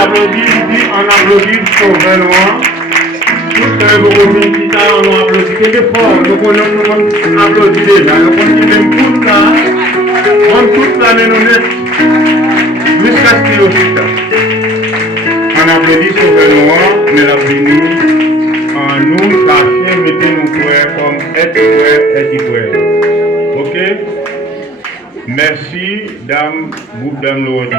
Applaudis, on applaudit Sauveur Noir. Tout le monde qui t'a on applaudit. Quelque fort, donc on applaudit déjà. Donc on dit même tout ça, on toute l'année nous est jusqu'à ce qu'il y ait aussi. On applaudit Sauveur Noir, mais la bénie, nous, cacher, mettez-nous courir comme être. Ok? Merci, dame, groupe dame Lodi.